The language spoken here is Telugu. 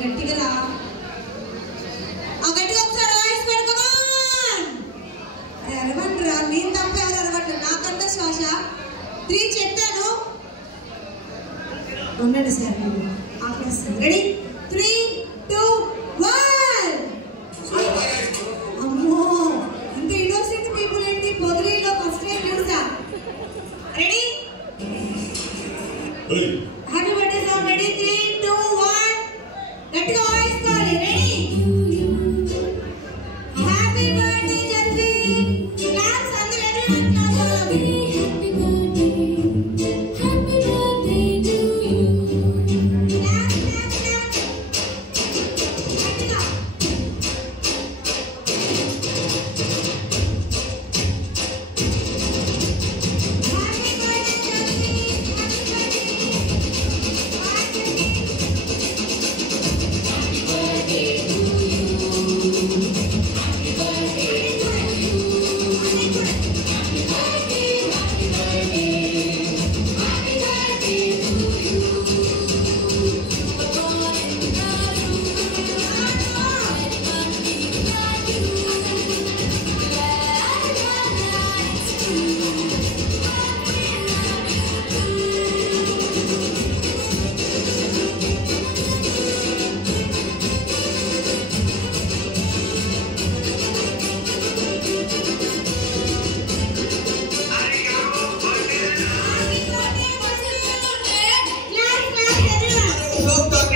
గట్టిగా రా. గట్టిగా ఒకసారి వాయిస్ పెడు. అరే అరవండి రా, నేను తప్ప ఎవరు అరవండి, నాకంతా శ్వాస. 3 చెప్తాను, ఉండండి సార్. రెడీ? 3, 2, 1. అమ్మో, ఇంత ఇన్నోసెంట్ పీపుల్ ఏంటి పొదిలీలో ఫస్ట్ టైం చూసా. Ready? Happy birthday song. Ready? 3, 2, 1. గట్టిగా వాయిస్ కావాలి. Ready? Happy birthday Jaswin. Claps అందరూ everyone claps. Happy birthday, happy birthday to you. Claps claps claps. గట్టిగా. Happy birthday Jaswin. Look,